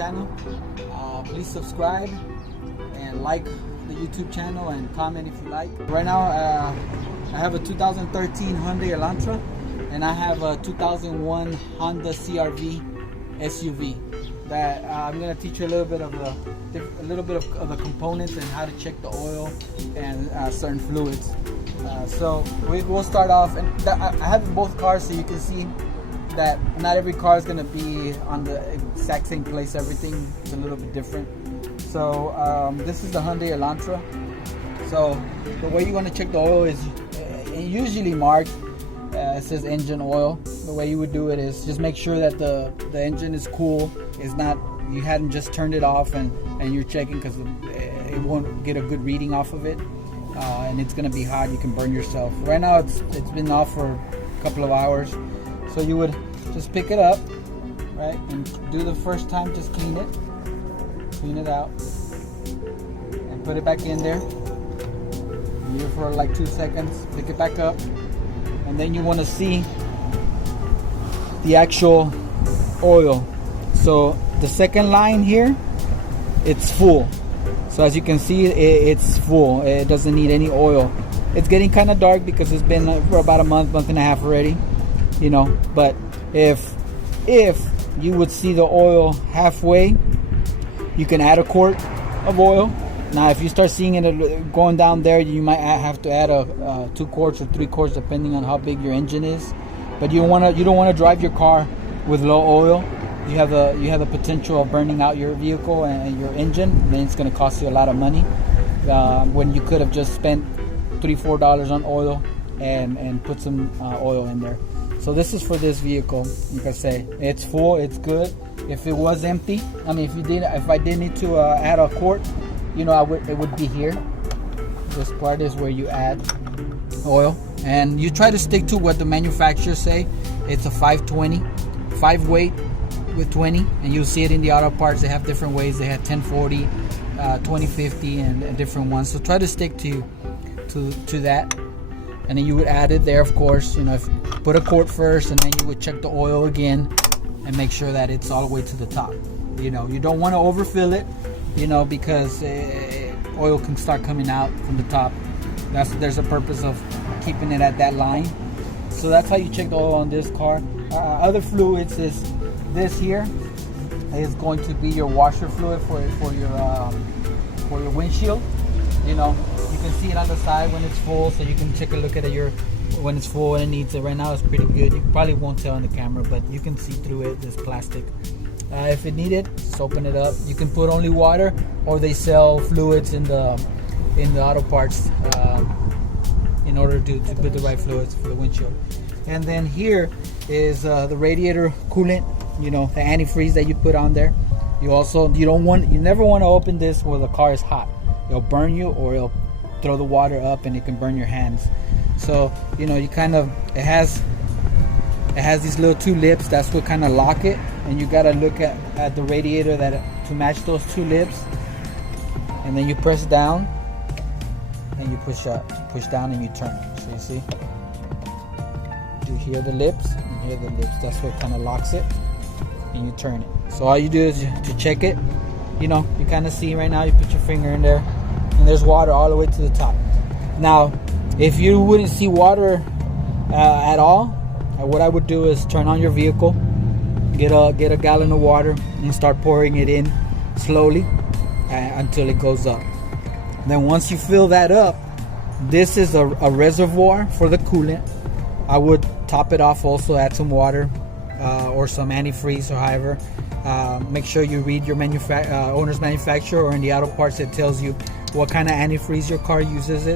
channel. Please subscribe and like the YouTube channel and comment if you like. Right now I have a 2013 Hyundai Elantra and I have a 2001 Honda CR-V SUV that I'm going to teach you a little bit of the components and how to check the oil and certain fluids. So we'll start off, and I have both cars so you can see that not every car is going to be on the exact same place. Everything is a little bit different. So this is the Hyundai Elantra. So the way you want to check the oil is usually marked. It says engine oil. The way you would do it is just make sure that the engine is cool. It's not, you hadn't just turned it off and you're checking, because it won't get a good reading off of it. And it's gonna be hot. You can burn yourself. Right now it's been off for a couple of hours. So you would just pick it up, right, and do the first time, just clean it out, and put it back in there. Leave it for like 2 seconds. Pick it back up. And then you want to see the actual oil. So the second line here, it's full. So as you can see, it's full. It doesn't need any oil. It's getting kind of dark because it's been for about a month and a half already, you know. But if you would see the oil halfway, you can add a quart of oil. Now, if you start seeing it going down there, you might have to add 2 quarts or 3 quarts, depending on how big your engine is. But you don't want to drive your car with low oil. You have the potential of burning out your vehicle and your engine. And then it's going to cost you a lot of money when you could have just spent $3-4 on oil and put some oil in there. So this is for this vehicle. Like I say, it's full. It's good. If it was empty, I mean, if I did need to add a quart, you know, it would be here. This part is where you add oil, and you try to stick to what the manufacturers say. It's a 520, 5 weight with 20, and you'll see it in the auto parts. They have different ways. They have 1040, 2050, and different ones. So try to stick to that, and then you would add it there. Of course, you know, put a quart first, and then you would check the oil again, and make sure that it's all the way to the top. You know, you don't want to overfill it, you know, because oil can start coming out from the top. There's a purpose of keeping it at that line. So that's how you check the oil on this car. Other fluids is this here is going to be your washer fluid for your windshield. You know, you can see it on the side when it's full, so you can take a look at it when it's full and it needs it. Right now it's pretty good. You probably won't tell on the camera, but you can see through it. This plastic. If it needed, just open it up. You can put only water, or they sell fluids in the auto parts in order to put the right fluids for the windshield. And then here is the radiator coolant, you know, the antifreeze that you put on there. You never want to open this where the car is hot. It'll burn you, or it'll throw the water up and it can burn your hands. So, you know, it has these little 2 lips. That's what kind of lock it, and you got to look at the radiator to match those 2 lips, and then you press down and you push down and you turn it. So you see, you hear the lips and hear the lips. That's what kind of locks it, and you turn it. So all you do is to check it, you know, you kind of see right now, you put your finger in there and there's water all the way to the top. Now if you wouldn't see water at all, what I would do is turn on your vehicle, get a gallon of water, and start pouring it in slowly until it goes up. Then once you fill that up, this is a reservoir for the coolant. I would top it off, also add some water or some antifreeze or however. Make sure you read your owner's manufacturer, or in the auto parts it tells you what kind of antifreeze your car uses,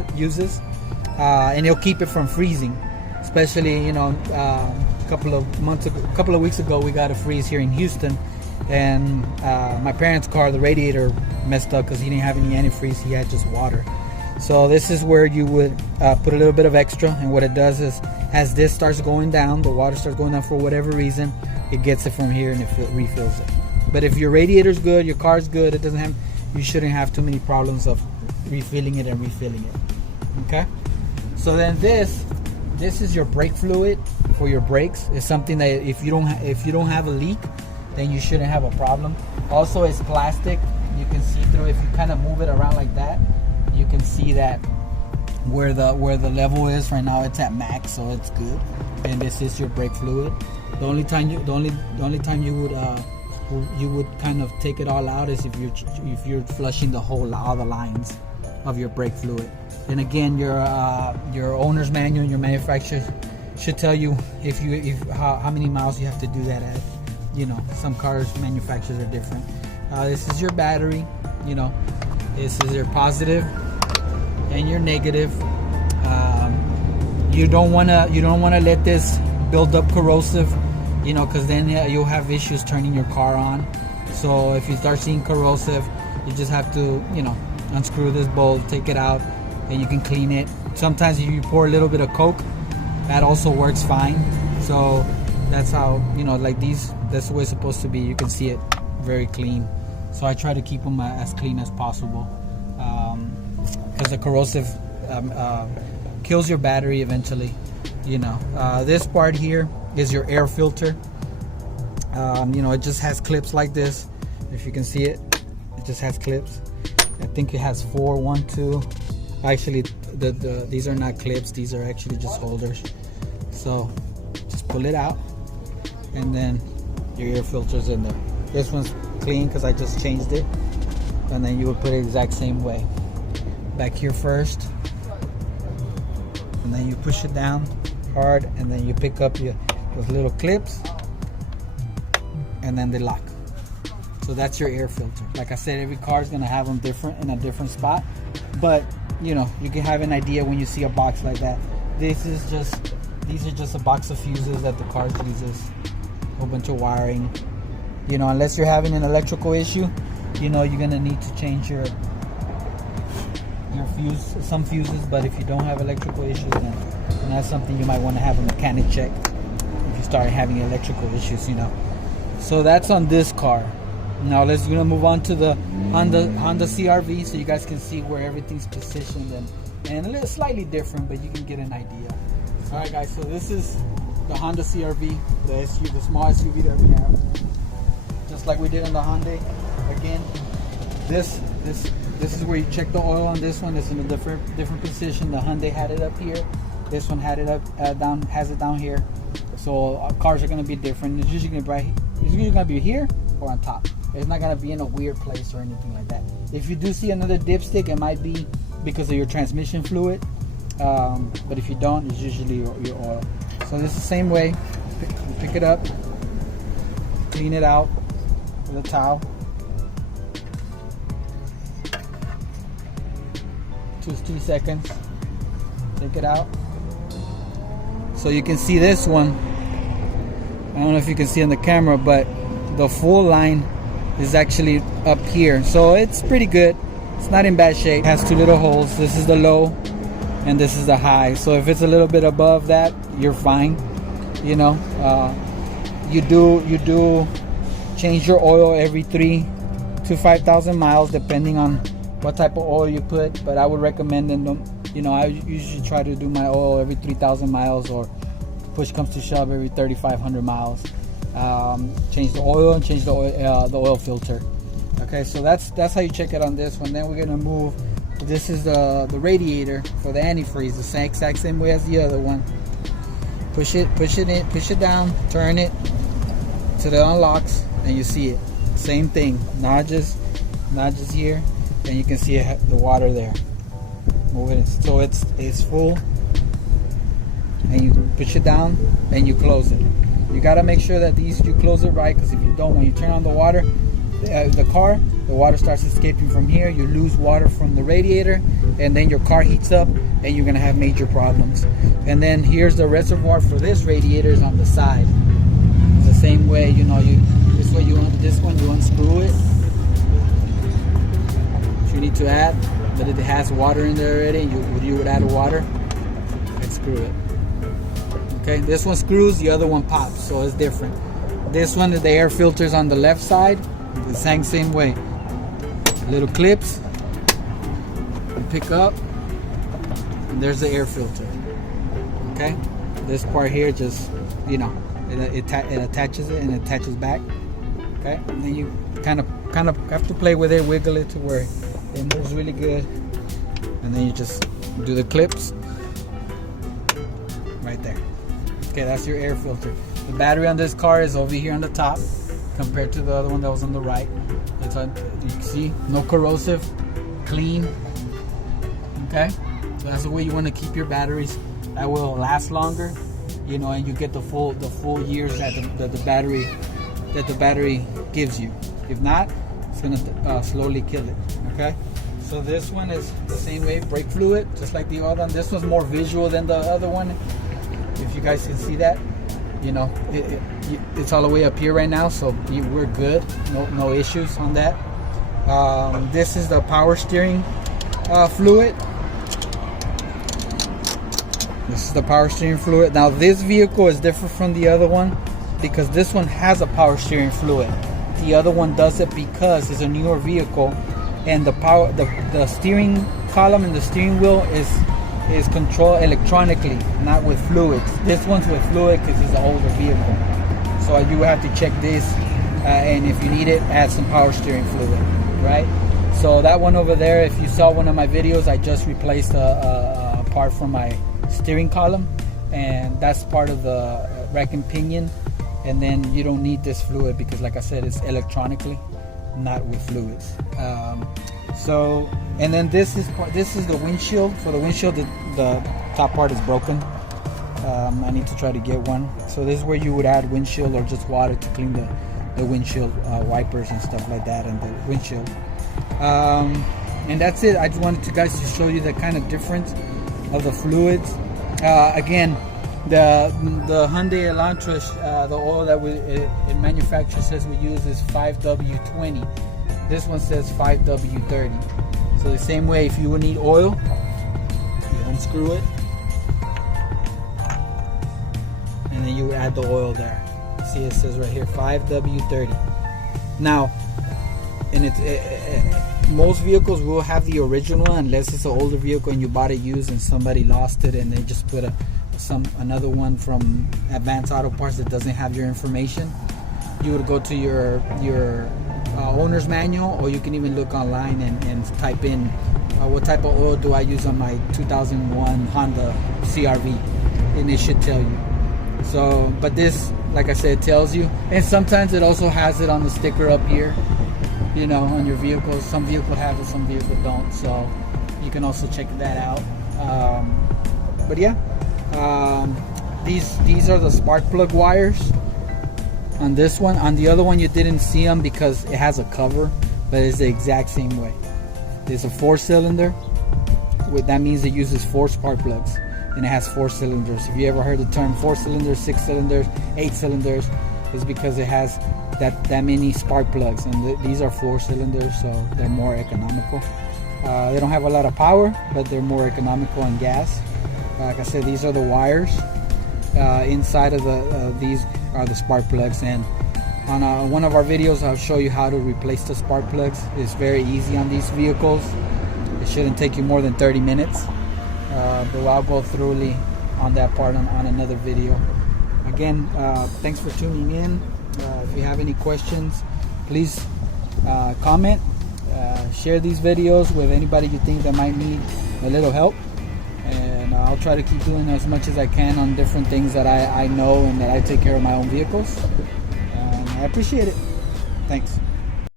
and it'll keep it from freezing. Especially, you know, a couple of weeks ago, we got a freeze here in Houston, and my parents' car, the radiator messed up because he didn't have any antifreeze. He had just water. So this is where you would put a little bit of extra, and what it does is, as this starts going down, the water starts going down for whatever reason, it gets it from here and it refills it. But if your radiator's good, your car's good, you shouldn't have too many problems of refilling it and refilling it. Okay, so then this is your brake fluid for your brakes. It's something that if you don't have a leak, then you shouldn't have a problem. Also, it's plastic. You can see through. If you kind of move it around like that, you can see that where the level is right now. It's at max, so it's good. And this is your brake fluid. The only time you would kind of take it all out is if you're flushing all the lines of your brake fluid. And again, your owner's manual, your manufacturer should tell you how many miles you have to do that at. You know, some cars manufacturers are different. This is your battery. You know, this is your positive and your negative. You don't wanna let this build up corrosive, you know, because then you'll have issues turning your car on. So if you start seeing corrosive, you just have to, you know, unscrew this bolt, take it out, and you can clean it. Sometimes if you pour a little bit of Coke, that also works fine. So that's how, you know, like these, that's the way it's supposed to be. You can see it very clean. So I try to keep them as clean as possible, because the corrosive kills your battery eventually. You know, this part here is your air filter. You know, it just has clips like this. If you can see it, it just has clips. I think it has 4, 1, 2. Actually, these are not clips. These are actually just holders. So just pull it out, and then your air filter's in there. This one's clean because I just changed it. And then you would put it the exact same way. Back here first, and then you push it down hard, and then you pick up those little clips, and then they lock. So that's your air filter. Like I said, every car is gonna have them different in a different spot, but you know, you can have an idea when you see a box like that. These are just a box of fuses that the car uses. A whole bunch of wiring. You know, unless you're having an electrical issue, you know, you're gonna need to change your some fuses. But if you don't have electrical issues, then that's something you might want to have a mechanic check if you start having electrical issues, you know. So that's on this car. Now we're gonna move on to the Honda CR-V, so you guys can see where everything's positioned, and a little slightly different, but you can get an idea. All right, guys. So this is the Honda CR-V, the small SUV that we have. Just like we did on the Hyundai. Again, this is where you check the oil on this one. It's in a different position. The Hyundai had it up here. This one had it up has it down here. So cars are gonna be different. It's usually gonna be here or on top. It's not gonna be in a weird place or anything like that. If you do see another dipstick, it might be because of your transmission fluid. But if you don't, it's usually your oil. So this is the same way. Pick it up, clean it out with a towel. 2 seconds. Take it out. So you can see this one. I don't know if you can see on the camera, but the full line is actually up here. So it's pretty good. It's not in bad shape. It has 2 little holes. This is the low and this is the high. So if it's a little bit above that, you're fine. You know, you do change your oil every 3,000 to 5,000 miles, depending on what type of oil you put. But I would recommend them. You know, I usually try to do my oil every 3,000 miles, or push comes to shove every 3,500 miles. Change the oil and change the oil filter. Okay, so that's how you check it on this one. Then we're gonna move. This is the radiator for the antifreeze, the exact same way as the other one. Push it down, turn it till it unlocks, and you see it. Same thing, not just here, and you can see the water there. Move it so it's full, and you push it down and you close it. You got to make sure that you close it right, because if you don't, when you turn on the water, the water starts escaping from here. You lose water from the radiator, and then your car heats up, and you're gonna have major problems. And then here's the reservoir for this radiator is on the side. It's the same way, you know, this one you unscrew it. If you need to add, but it has water in there already, you would add water and screw it. Okay, this one screws, the other one pops, so it's different. This one, the air filter's on the left side, the same way. Little clips, you pick up, and there's the air filter. Okay, this part here just, you know, it attaches it and it attaches back. Okay, and then you kind of have to play with it, wiggle it to where it moves really good, and then you just do the clips right there. Okay, that's your air filter. The battery on this car is over here on the top compared to the other one that was on the right. It's on, you can see, no corrosive, clean. Okay, so that's the way you want to keep your batteries. That will last longer, you know, and you get the full years that the battery gives you. If not, it's gonna slowly kill it. Okay, so this one is the same way, brake fluid, just like the other one. This one's more visual than the other one. If you guys can see that, you know, it's all the way up here right now, so we're good. No issues on that. This is the power steering fluid. This is the power steering fluid. Now this vehicle is different from the other one because this one has a power steering fluid. The other one doesn't because it's a newer vehicle, and the steering column and the steering wheel is controlled electronically, not with fluids. This one's with fluid because it's an older vehicle. So you have to check this, and if you need it, add some power steering fluid, right? So that one over there, if you saw one of my videos, I just replaced a part from my steering column, and that's part of the rack and pinion. And then you don't need this fluid because, like I said, it's electronically, not with fluids. So, and then this is the windshield. For the windshield, the top part is broken. I need to try to get one. So this is where you would add windshield or just water to clean the windshield wipers and stuff like that, and the windshield. And that's it. I just wanted to guys to show you the kind of difference of the fluids. Again, the Hyundai Elantra, the oil that it manufacturer says we use is 5W20. This one says 5W30. So the same way, if you would need oil, you unscrew it, and then you add the oil there. See, it says right here 5W30. Now, and most vehicles will have the original one, unless it's an older vehicle and you bought it used and somebody lost it and they just put another one from Advanced Auto Parts that doesn't have your information. You would go to your owner's manual, or you can even look online and type in what type of oil do I use on my 2001 Honda CR-V, and it should tell you. So, but this, like I said, tells you, and sometimes it also has it on the sticker up here, you know, on your vehicles. Some vehicles have it, some vehicles don't, so you can also check that out. But yeah, these are the spark plug wires on this one. On the other one you didn't see them because it has a cover, but it's the exact same way. There's a 4-cylinder. That means it uses 4 spark plugs, and it has 4 cylinders. If you ever heard the term 4 cylinders, 6 cylinders, 8 cylinders, it's because it has that many spark plugs, and these are 4 cylinders, so they're more economical. They don't have a lot of power, but they're more economical on gas. Like I said, these are the wires. Inside of these are the spark plugs, and on one of our videos I'll show you how to replace the spark plugs. It's very easy on these vehicles. It shouldn't take you more than 30 minutes, but I'll go thoroughly on that part on another video. Again, thanks for tuning in. If you have any questions, please comment, share these videos with anybody you think that might need a little help, and I'll try to keep doing as much as I can on different things that I know and that I take care of my own vehicles. I appreciate it. Thanks.